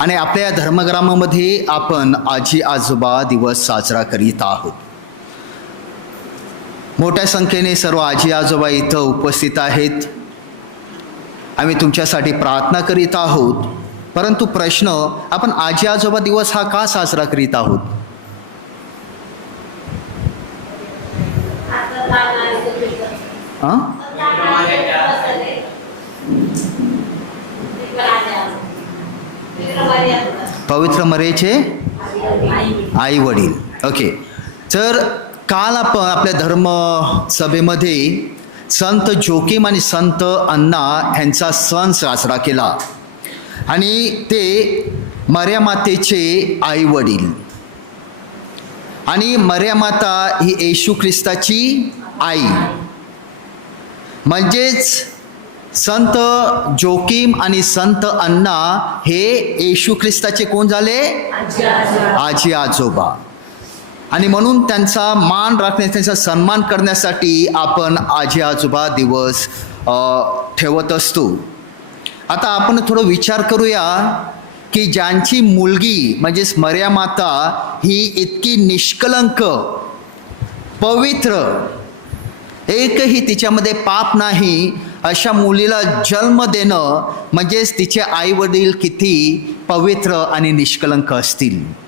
आणि आपल्या या धर्मग्रामामध्ये आपण आजी आजोबा दिवस साजरा करीत आहोत. मोठ्या संख्येने सर्व आजी आजोबा इथं उपस्थित आहेत. आम्ही तुमच्यासाठी प्रार्थना करीत आहोत. परंतु प्रश्न, आपण आजी आजोबा दिवस हा का साजरा करीत आहोत? पवित्र मरेचे आई वडील. ओके. तर काल आपण आपल्या धर्म सभेमध्ये संत जोकीम आणि संत अण्णा यांचा सण साजरा केला आणि ते मर्या मातेचे आई वडील. आणि मर्या माता ही येशू ख्रिस्ताची आई. म्हणजेच संत जोकीम आणि संत अण्णा हे येशू ख्रिस्ताचे कोण झाले? आजी आजोबा. आणि म्हणून त्यांचा मान राखण्याचा, त्यांचा सन्मान करण्यासाठी आपण आजी आजोबा दिवस ठेवत असतो. आता आपण थोडं विचार करूया की ज्यांची मुलगी म्हणजेच मर्या माता ही इतकी निष्कलंक, पवित्र, एकही तिच्यामध्ये पाप नाही, अशा मुलीला जन्म देणं म्हणजेच तिचे आई वडील किती पवित्र आणि निष्कलंक असतील.